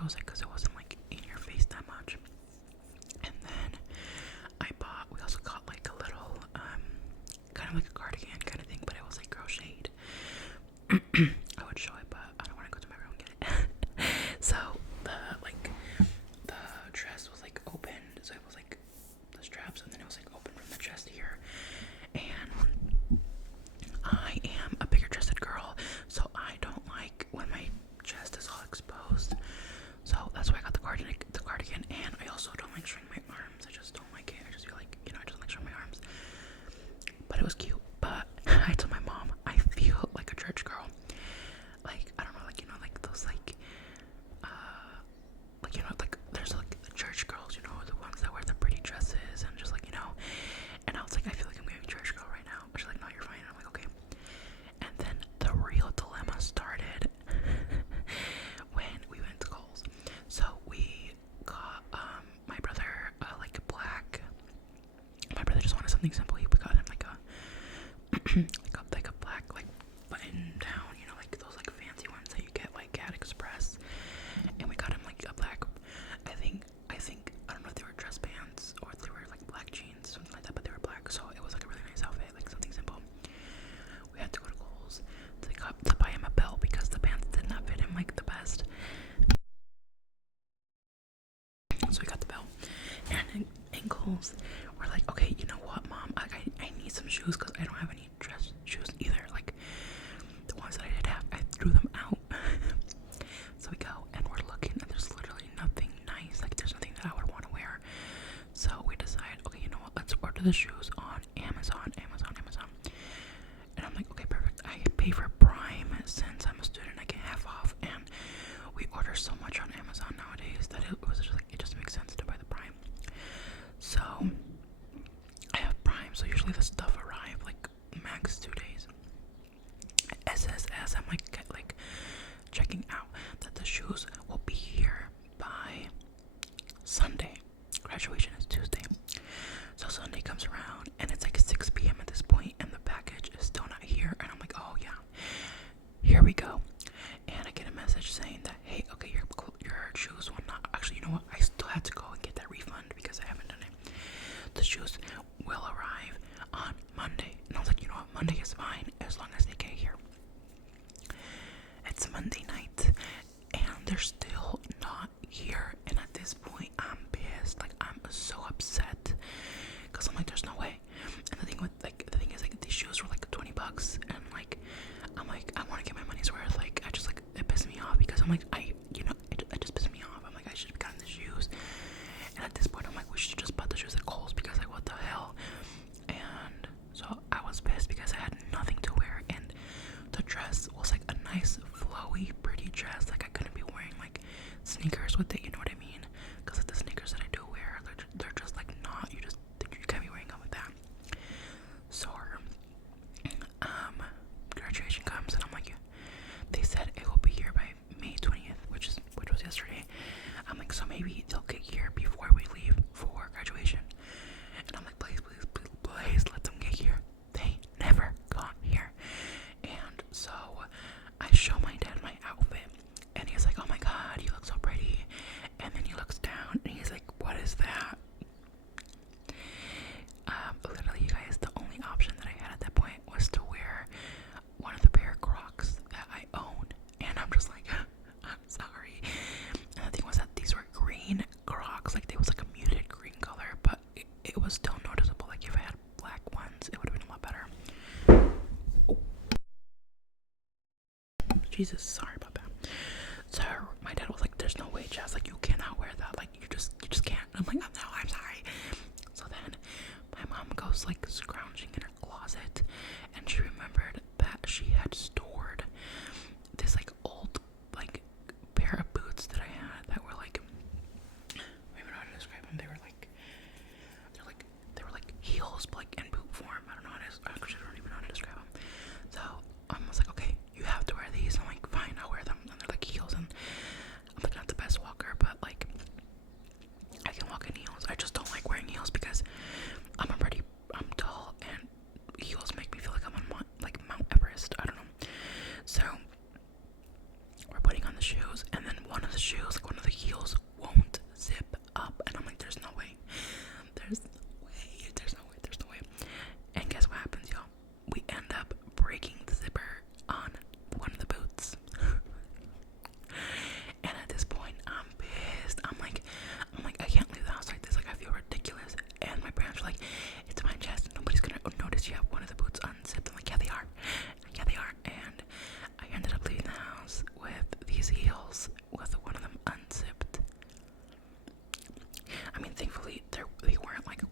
chose it because it wasn't like in your face that much. And then we also got like a little, kind of like a cardigan kind of thing, but it was like crocheted. I would show it, but I don't want to go to my room and get it. So the dress was like opened, so it was like the straps, and then it was like open from the chest here. And I am a bigger chested girl, so I don't like when my chest is all exposed. So that's why I got the cardigan, and I also don't like showing my arms. I just don't like it. I just feel like, I just don't like showing my arms. But it was cute. But I told my mom I feel like a church girl. Like, I don't know, like, like those like like there's like the church girls, the ones that wear the pretty dresses and just like, and I was like, I feel like I'm giving church girl right now. She's like, no, you're fine. And I'm like, okay. And then the real dilemma started when we went to Kohl's. So we got my brother my brother just wanted something simple. We got him like a like a black like button down, like those like fancy ones that you get like at Express. And we got him like a black, I think I don't know if they were dress pants or if they were like black jeans, something like that, but they were black, so it was like a really nice outfit, like something simple. We had to go to Kohl's to buy him a belt because the pants did not fit him like the best. So we got the belt, and in Kohl's we're like, okay, you know what, Mom, I need some shoes because I don't have any dress shoes either. Like the ones that I did have, I threw them out. So we go and we're looking, and there's literally nothing nice. Like there's nothing that I would want to wear. So we decide, okay, you know what? Let's order the shoes on Amazon. And I'm like, okay, perfect. I pay for Prime since I'm a student. I get half off, and we order so much on Amazon nowadays that it was just like, it just makes sense to buy the Prime. So I have Prime, so usually the stuff arrive like max 2 days. SSS, I'm like checking out that the shoes will be here by Sunday. Graduation is Tuesday. So Sunday comes around and it's like 6 p.m. at this point, and the package is still not here. And I'm like, oh yeah, here we go. And I get a message saying that, hey, okay, your shoes will not, actually, you know what, I still had to go and get that refund because I haven't done it. The shoes will arrive on Monday. And I was like, you know what, Monday is fine as long as they get here. It's Monday night and they're still not here, and at this point I'm pissed. Like, I'm so upset because I'm like, there's no way. And the thing is like these shoes were like $20, and like I'm like, I want to get my money's worth. Like, I just like, it pissed me off because I'm like, it just pissed me off. I'm like, I should have gotten the shoes. And at this point I'm like, we should just bought the shoes at Kohl's because like, what the hell. And so I was pissed because I had nothing to wear, and the dress was like a nice flowy pretty dress. Like, I couldn't be wearing like sneakers with it, you know what I mean? Because like the sneakers that I do wear, they're just like not, you can't be wearing them with that. So graduation comes, and I'm like, they said it will be here by May 20th, which was yesterday. I'm like, so maybe they'll get here before we leave for graduation. And I'm like, please let them get here. They never got here. And so I show my dad my outfit, and he's like, oh my god, you look so pretty. And then he looks down and he's like, what is that? Literally, you guys, the only option that I had at that point was to wear one of the pair of Crocs that I own. And I'm just like, I'm sorry. And the thing was that these were green Crocs. Like, they was like a muted green color, but it was still noticeable. Like, if I had black ones, it would have been a lot better. Oh. Jesus, sorry about that. So my dad was like, there's no way, Jess, like, you cannot wear that. Like, you just can't. And I'm like, oh, no, I'm sorry. So then my mom goes like scrounging in her closet, and she remembered that she had stored this like old like pair of boots that I had that were like, I don't know how to describe them. They were like heels, but like in boot form. I don't know how to, actually I don't even know how to describe them. So I was like, okay, you have to wear these. I'm like, fine, I'll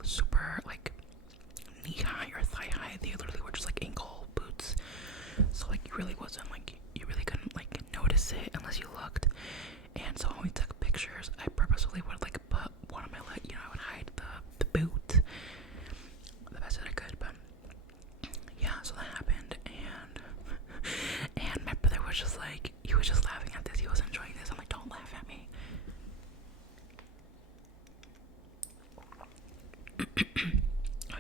super like knee high or thigh high. They literally were just like ankle boots. So like you really couldn't like notice it unless you looked. And so when we took pictures, I purposefully would like put one on my leg, I would hide the boot the best that I could. But yeah, so that happened, and my brother was just like, he was just laughing at this. He was enjoying this. I'm like, don't laugh at me.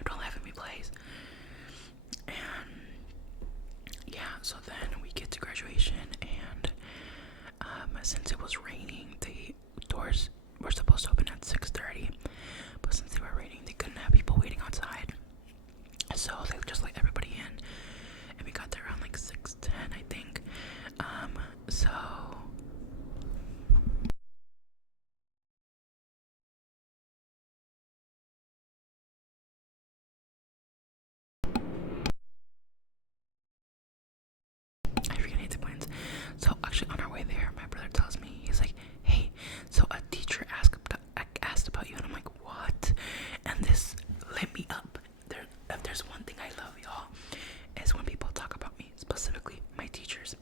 Don't laugh at me, please. And yeah, so then we get to graduation, and since it was raining, the doors were supposed to open at 6:30, but since they were raining, they couldn't have people waiting outside. So they just let everybody in, and we got there around like 6:10, I think. So I freaking hate siblings. So actually, on our way there, my brother tells me, he's like, "Hey, so a teacher asked about you," and I'm like, "What?" And this lit me up. If there's one thing I love, y'all, is when people talk about me, specifically my teachers.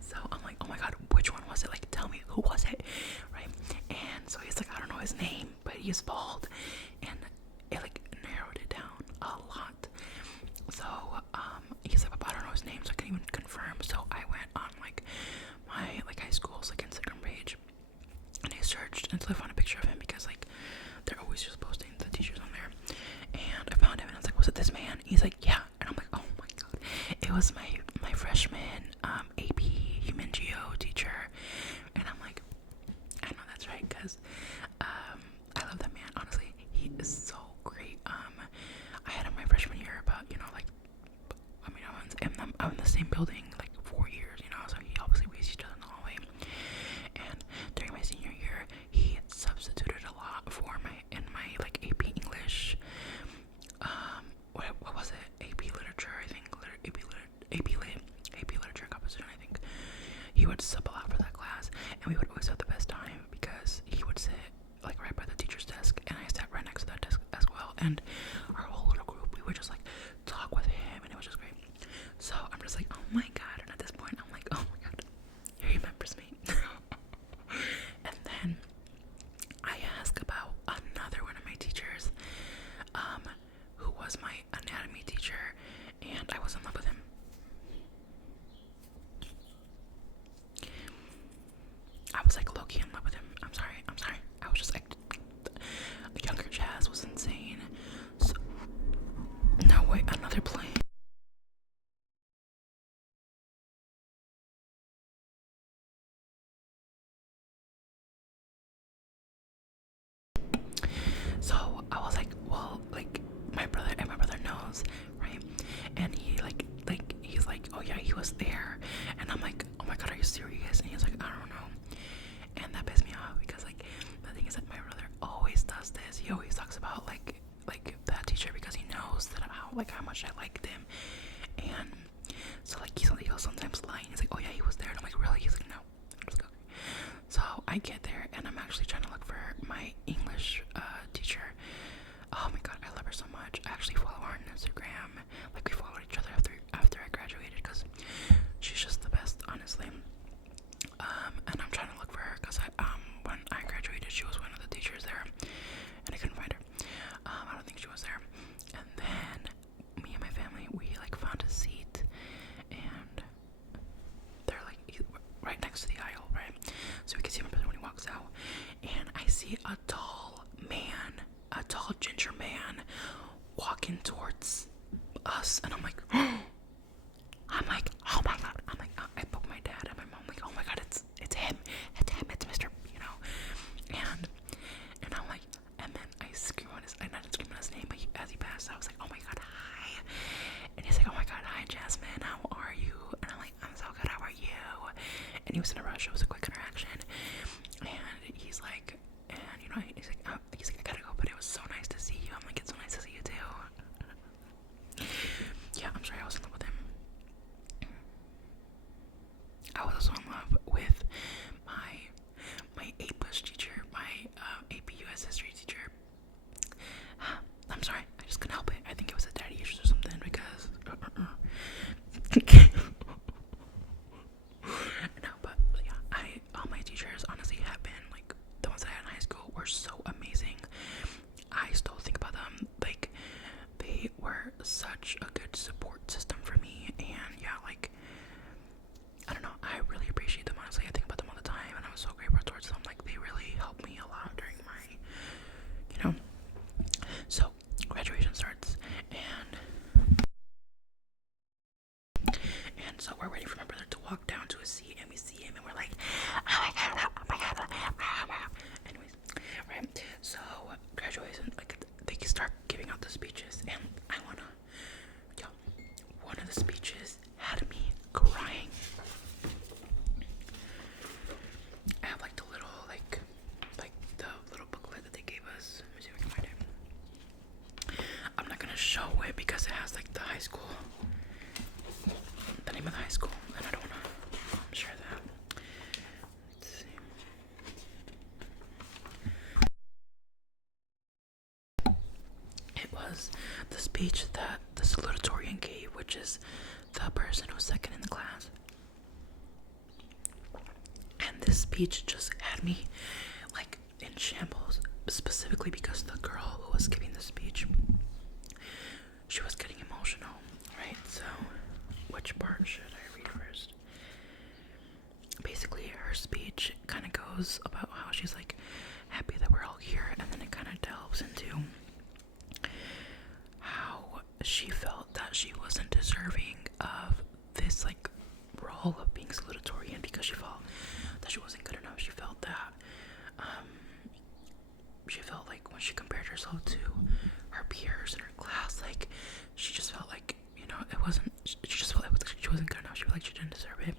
So I'm like, "Oh my god, which one was it? Like, tell me, who was it?" Right? And so he's like, "I don't know his name, but he's bald," and it like narrowed it down a lot. So he's like, "I don't know his name, so I couldn't even confirm." So I went on like my like high school's like Instagram page, and I searched until I found a picture of him, because like they're always just posting the teachers on there. And I found him, and I was like, "Was it this man?" He's like, "Yeah." And I'm like, "Oh my god, it was my freshman AP Human Geo teacher." And I'm like, "I know that's right, because I love that man. Honestly, he is so great." I had him my freshman year, but like, I mean, I'm in the same building like 4 years, so he obviously we see each other in the hallway. And during my senior year, he substituted a lot for in my like AP English. What was it? AP Literature, I think. AP Literature composition, I think. He would sub a lot for that class, and we would always have the best time, because he would sit like right by the teacher's desk, and I sat right next to that desk as well. And our whole little group, we would just like talk with him, and it was just great. So I'm just like, "Oh my god," and at this point I'm like, "Oh my god, he remembers me." And then I asked about another one of my teachers, who was my anatomy teacher, and I was in love with him. I was like low-key in love with him. I'm sorry. I was just like, younger Jazz was insane. So, no, wait, another plane. So I was like, well, like my brother knows, right? And he he's like, "Oh yeah, he was there." And I'm like, "Oh my god, are you serious?" And he's like, "I don't know." And that pissed me off, because like the thing is that my brother always does this. He always talks about like that teacher, because he knows that how much I liked him. And so like he'll sometimes lie, and he's like, "Oh yeah, he was there." And I'm like, "Really?" He's like, "No." I'm just like, "Okay." So I get there, and I'm actually trying to look for my English teacher. Oh my god, I love her so much. I actually follow her on Instagram. Like, we followed each other after I graduated, because she's just the best, honestly. And I'm trying to look for her, because when I graduated, she was one of the teachers there, and I couldn't find her. I don't think she was there. And then me and my family, we like found a seat, and they're like right next to the aisle, right? So we can see my brother when he walks out, and I see a tall ginger man walking towards us, and I'm like, "Oh my god!" I poke my dad and my mom, like, "Oh my god, it's him, it's Mr. And I'm like, and then I scream on I not scream on his name, but as he passed, I was like, "Oh my god, hi!" And he's like, "Oh my god, hi, Jasmine, how are you?" And I'm like, "I'm so good, how are you?" And he was in a rush. It was a quick interaction, and he's like, "I gotta go, but it was so nice to see you." I'm like, "It's so nice to see you too." was the speech that the salutatorian gave, which is the person who's second in the class. And this speech just had me like in shambles, specifically because the girl who was giving the speech, she was getting emotional, right? So which part should I read first? Basically, her speech kind of goes about how she's like happy that we're all here, and then it kind of delves into how she felt that she wasn't deserving of this like role of being salutatorian because she felt that she wasn't good enough. She felt like when she compared herself to her peers in her class, like she just felt like, you know, it wasn't, she just felt like she wasn't good enough. She felt like she didn't deserve it.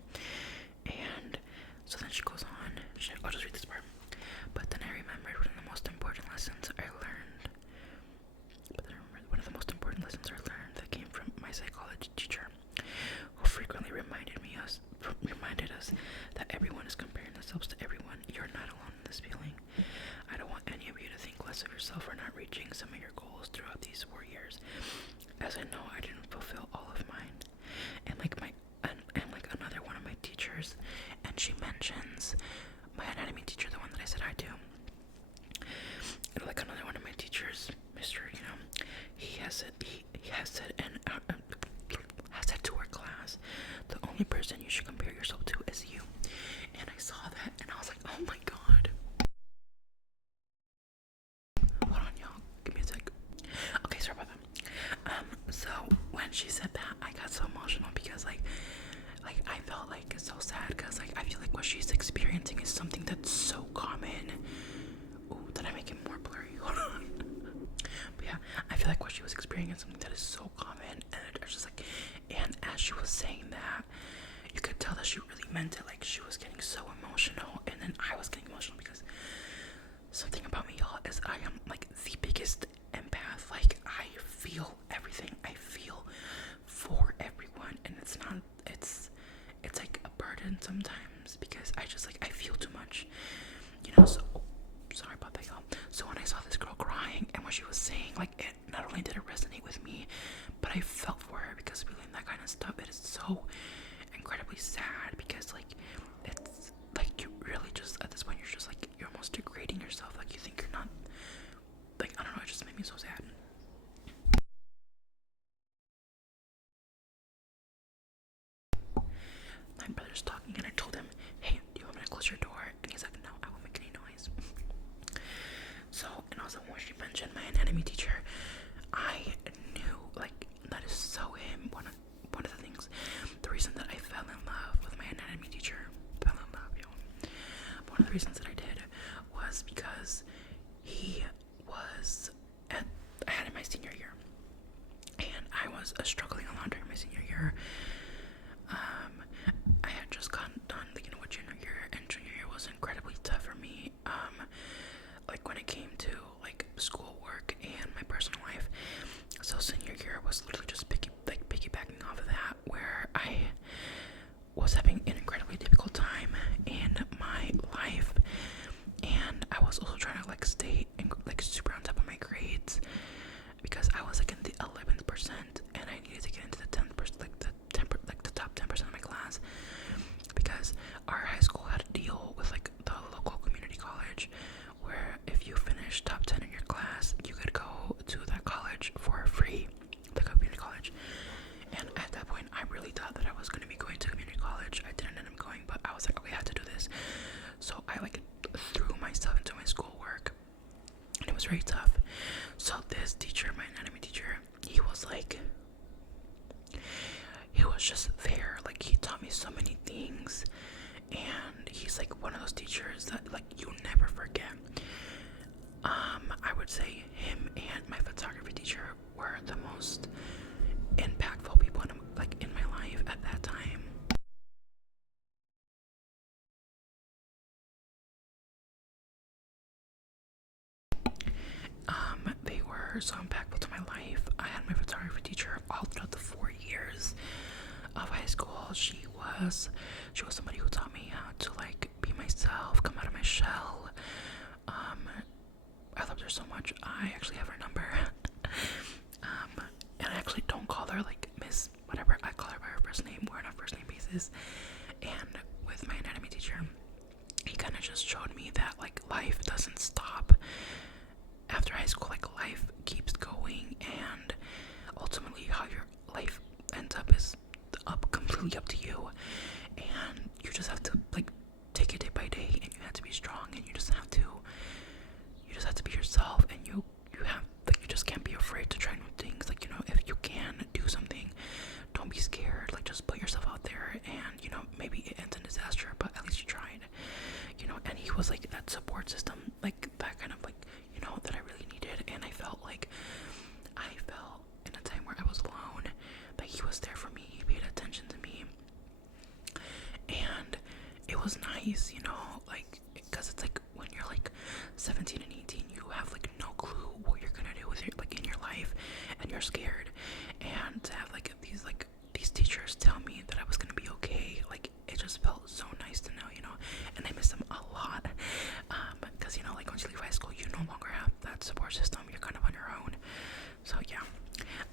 And so then she goes on, I'll just read this part. But then I remembered one of the most important lessons I learned. That came from my psychology teacher, who frequently reminded us that everyone is comparing themselves to everyone. You're not alone in this feeling. I don't want any of you to think less of yourself for not reaching some of your goals throughout these 4 years, as I know I didn't fulfill all of mine. And like another one of my teachers, and she mentions my anatomy teacher, the one that I said hi to. And like another one of my teachers, Mr. You know, he has said to our class, the only person you should compare yourself to is you. And I saw that and I was like, oh my god. Hold on, y'all. Give me a sec. Okay, sorry about that. So when she said that, I got so emotional because like I felt like it's so sad because like I feel like what she's experiencing is something that's so common. Ooh, did I make it more blurry? Hold on. But yeah, I feel like what she was experiencing is something that is so common, and I was just like, and as she was saying that, you could tell that she really meant it. Like she was getting so emotional, and then I was getting emotional because something about me, y'all, is I am like the biggest empath. Like I feel everything. I feel for everyone, and it's like a burden sometimes because I just like I feel too much, you know. So sorry about that, y'all. So when I saw this girl crying and what she was saying, like it not only did it resonate with me, but I felt for her because feeling that kind of stuff, it is so incredibly sad because like it's like you really just at this point you're just like you're almost degrading yourself. Like you think you're not, like I don't know, it just made me so sad. My brother's talking and I told him, hey, do you want me to close your door? And he's like, no, I won't make any noise. So, and also when she mentioned my anatomy teacher, I knew like that is so him. One of the things, the reason that I fell in love with my anatomy teacher, one of the reasons that I did was because he was I had in my senior year, and I was struggling a lot during my senior year. I had just gotten done, like, you know, with junior year, and junior year was incredibly tough for me. Like when it came to like schoolwork and my personal life. So senior year was literally just piggybacking off of that, where I was having an incredibly difficult time in my life, and I was also trying to like stay like super on top of my grades because I was like in the 11th percent, and I needed to get into the 10th percent, like the top 10% of my class, because our high school had a deal with like the local community college where if you finish top 10 in your class, you could go to that college for free, the community college. And at that point, I really thought that I was going to be going to community college. I didn't end up going, but I was like, okay, I have to do this. So I like threw myself into my schoolwork, and it was very tough. So this teacher, my anatomy teacher, he was just there. Like he taught me so many things, and he's like one of those teachers that like you never forget. I would say him and my photography teacher were the most impactful people in my life at that time. They were so impactful to my life. I had my photography teacher all throughout the 4 years of high school. She was somebody who taught me how to like be myself, come out of my shell. I loved her so much. I actually have her number. first name. We're on a first name basis. And with my anatomy teacher, he kind of just showed me that like life doesn't stop after high school. Like life keeps going, and ultimately how your life ends up is completely up to you. And you just have to like take it day by day, and you have to be strong, and you just have to be yourself, and you have like, you just can't be afraid to try new things. Like, you know, if you can do something, don't be scared. Like, just put yourself out there, and you know, maybe it ends in disaster, but at least you tried, you know. And he was like that support system, like that kind of like, you know, that I really needed. And I felt in a time where I was alone, that he was there for me. He paid attention to me, and it was nice, you know, like, because it's like when you're like 17 and 18, you have like no clue what you're gonna do with your, like, in your life, and you're scared. And to have like these teachers tell me that I was gonna be okay, like, it just felt so nice to know, you know. And I miss them a lot, because you know, like, once you leave high school, you no longer have that support system. You're kind of on your own. So yeah.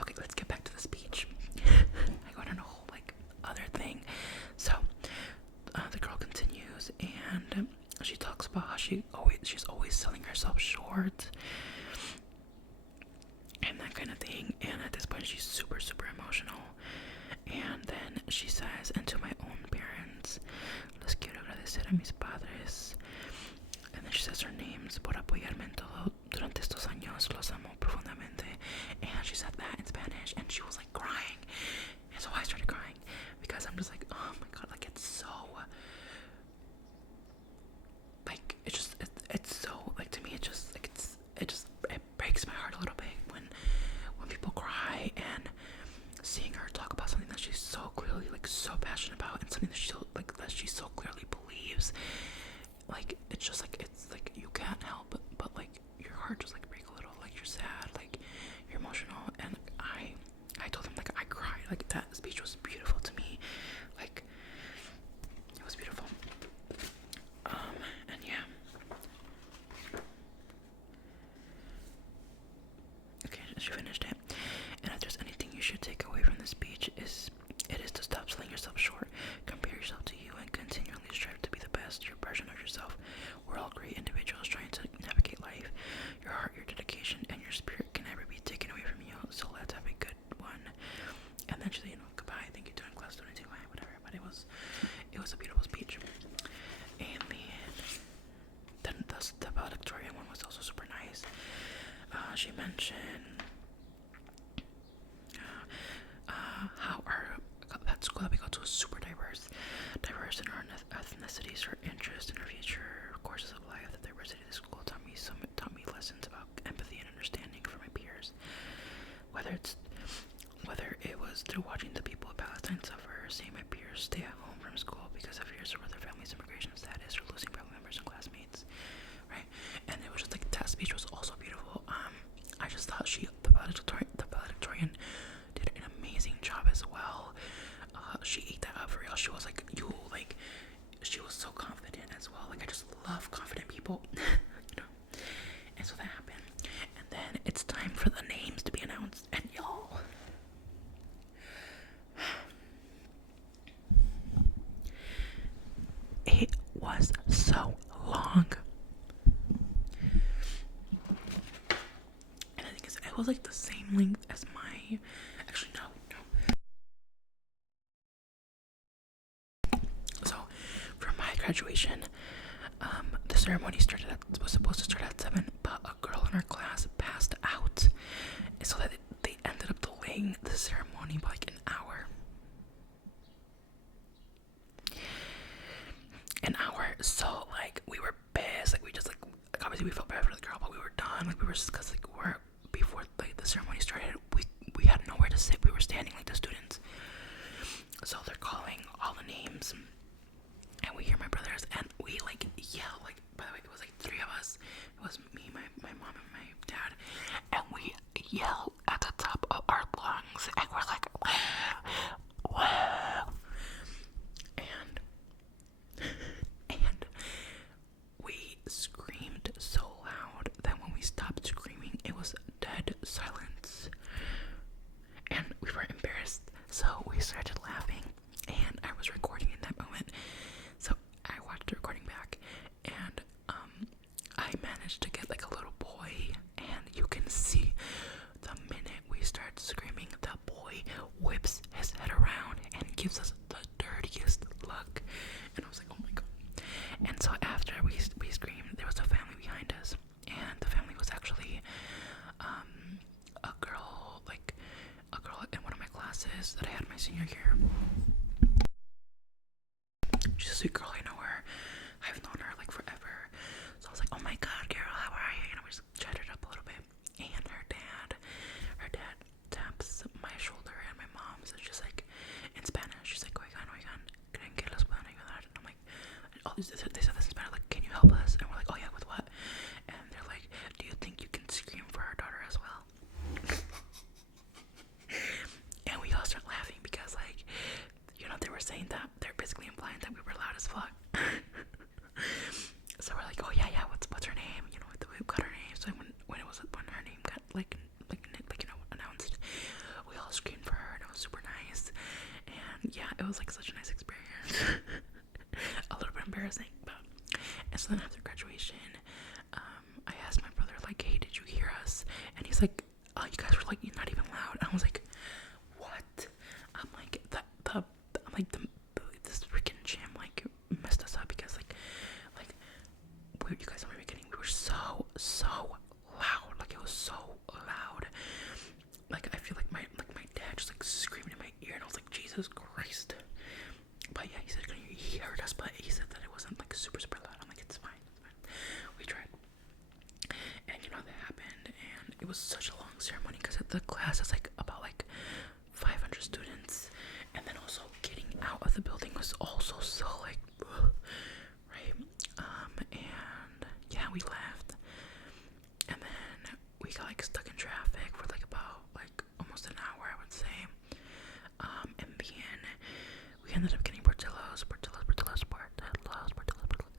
Okay, let's get back to the speech. I got on a whole like other thing. So the girl continues, and she talks about how she's always selling herself short and that kind of thing. And at this point, she's super emotional. And then she says, and to my own parents, les quiero agradecer a mis padres. And then she says her names, por apoyarme en todo durante estos años, los amo profundamente. And she said that in Spanish, and she was like crying. And so I started crying, because I'm just like, oh my god, like, it's so, like, it's so, like, to me, it just, like, it breaks my heart a little bit when people cry, and seeing her talk about something that she's so clearly, like, so passionate about, and something that she so clearly believes. Like, it's just like, it's like, you can't help but like, your heart just like break a little, like, you're sad, like, you're emotional. And I told him, like, I cried. Like, that speech was beautiful to me. Like, it was beautiful. And yeah. Okay, she finished it. And if there's anything you should take away from the speech, it is to stop selling yourself short, compare yourself to you, and continually strive to be the best version of yourself. We're all great individuals trying to navigate life. Your heart, your dedication, and your spirit can never be taken away from you, so let's have a good one. And then she said, you know, goodbye, thank you, doing class 22, whatever. But it was a beautiful speech. And then the valedictorian one was also super nice. She mentioned how that school that we go to is super diverse in our ethnicities, our interests, and our future courses of life. The diversity of the school taught me lessons about empathy and understanding for my peers. Whether it was through watching the people of Palestine suffer, seeing my peers stay at home from school because of fears for their family's immigration status, or losing family members and classmates, right? And it was just like, that speech was also beautiful. I just thought the valedictorian did an amazing job as well. She ate that up for real. She was like, she was so confident as well. Like, I just love confident people, you know. And so that happened. And then it's time for the names to be announced. And y'all, it was so long. And I think it was like the same length as my, actually no. So for my graduation, the ceremony was supposed to start at 7, but a girl in our class passed out, so that they ended up delaying the ceremony by like an hour. So like, we were pissed. Like, we just like obviously we felt bad for the girl, but we were done. Like, we were just, because like, before like the ceremony started, we had nowhere to sit. We were standing like the students. So they're calling all the names, and we hear my brothers, and we like yell. Like, by the way, it was like 3 of us. It was me, my mom, and my dad, and we yell at the top of our lungs, and we're like, wow. And we screamed so loud that when we stopped screaming, managed to get like a little boy, and you can see the minute we start screaming, the boy whips his head around and gives us the dirtiest look. And I was like, oh my god. And so after we screamed, there was a family behind us, and the family was actually a girl in one of my classes that I had my senior year. She's a sweet girl, I know her. I've known her like forever. So I was like, oh my god, girl, how are you? You know, we just chatted up a little bit. And her dad taps my shoulder and my mom's, and she's like, in Spanish, she's like, oigan, creen que les puedan ayudar? And I'm like, oh, they said this in Spanish, like, can you help us? And we're like, oh yeah, with what? And they're like, do you think you can scream for our daughter as well? And we all start laughing because, like, you know, they were saying that they're basically implying that we were loud as fuck. So we're like, oh yeah, what's her name? You know, we got her name. So when her name got like you know, announced, we all screamed for her, and it was super nice. And yeah, it was like such a nice experience. A little bit embarrassing, but. And so then after graduation, I asked my brother, like, hey, did you hear us? And he's like, oh, you guys were like not even loud. And I was like, what? I'm like, this freaking gym like messed us up because like you guys don't kidding, we were so loud. Like, it was so loud. Like, I feel like my dad just like screamed in my ear, and I was like, Jesus Christ. But yeah, he said he heard us, but he said that it wasn't like super loud. I'm like, it's fine. We tried. And you know, that happened, and it was such a long ceremony because the class is like about like 500 students, and then also getting out of the building was also so like right. And yeah, we left, and then we got like stuck in traffic for like about like almost an hour, I would say. And then we ended up getting Portillo's. If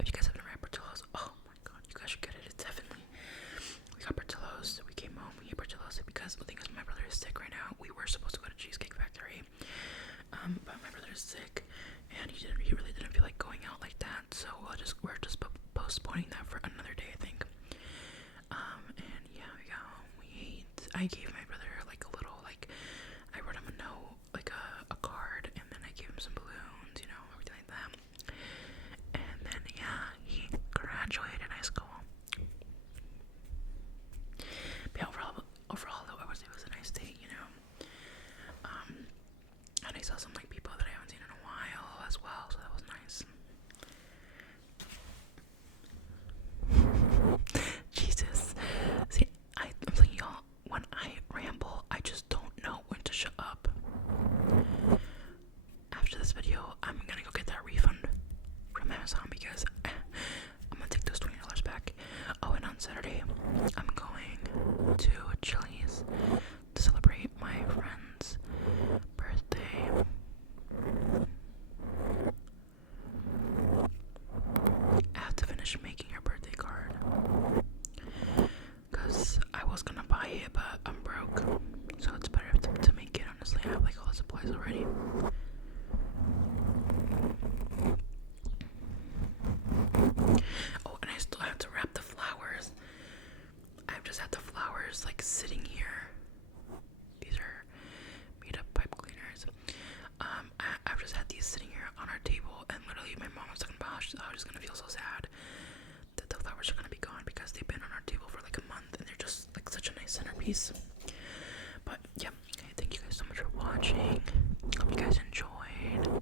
you guys haven't had Portillo's, oh my god, you guys should get it. It's heavenly. We got Portillo's. We came home. We ate Portillo's because the thing is, my brother is sick right now. We were supposed to go to Cheesecake Factory, but my brother is sick, and he really didn't feel like going out like that. So we're just postponing that for another day, I think. And yeah, we got home. We ate. I gave my brother like a little I wrote him a note, like a card, and then I gave him some balloons, you know, everything like that. And then yeah, he graduated high school. But yeah, overall though, it was a nice day, you know. And I saw some like people that I haven't seen in a while as well, so that was nice. Jesus. See, I'm telling y'all, when I ramble, I just don't know when to shut up. After this video, I'm gonna go get that refund from Amazon because I'm gonna take those $20 back. Oh, and on Saturday, I'm going to Chili's to celebrate my friend's birthday. I have to finish making her birthday card because I was gonna buy it, but I'm broke, so it's better to make it. Honestly, I have like all the supplies already. Oh, and I still have to wrap the flowers. I've just had the flowers like sitting here. These are made up pipe cleaners. I've just had these sitting here on our table, and literally my mom was talking about how she's gonna feel so sad that the flowers are gonna be gone because they've been on our table for like a month, and they're just like such a nice centerpiece. But yeah, okay, thank you guys so much for watching. Hope you guys enjoyed.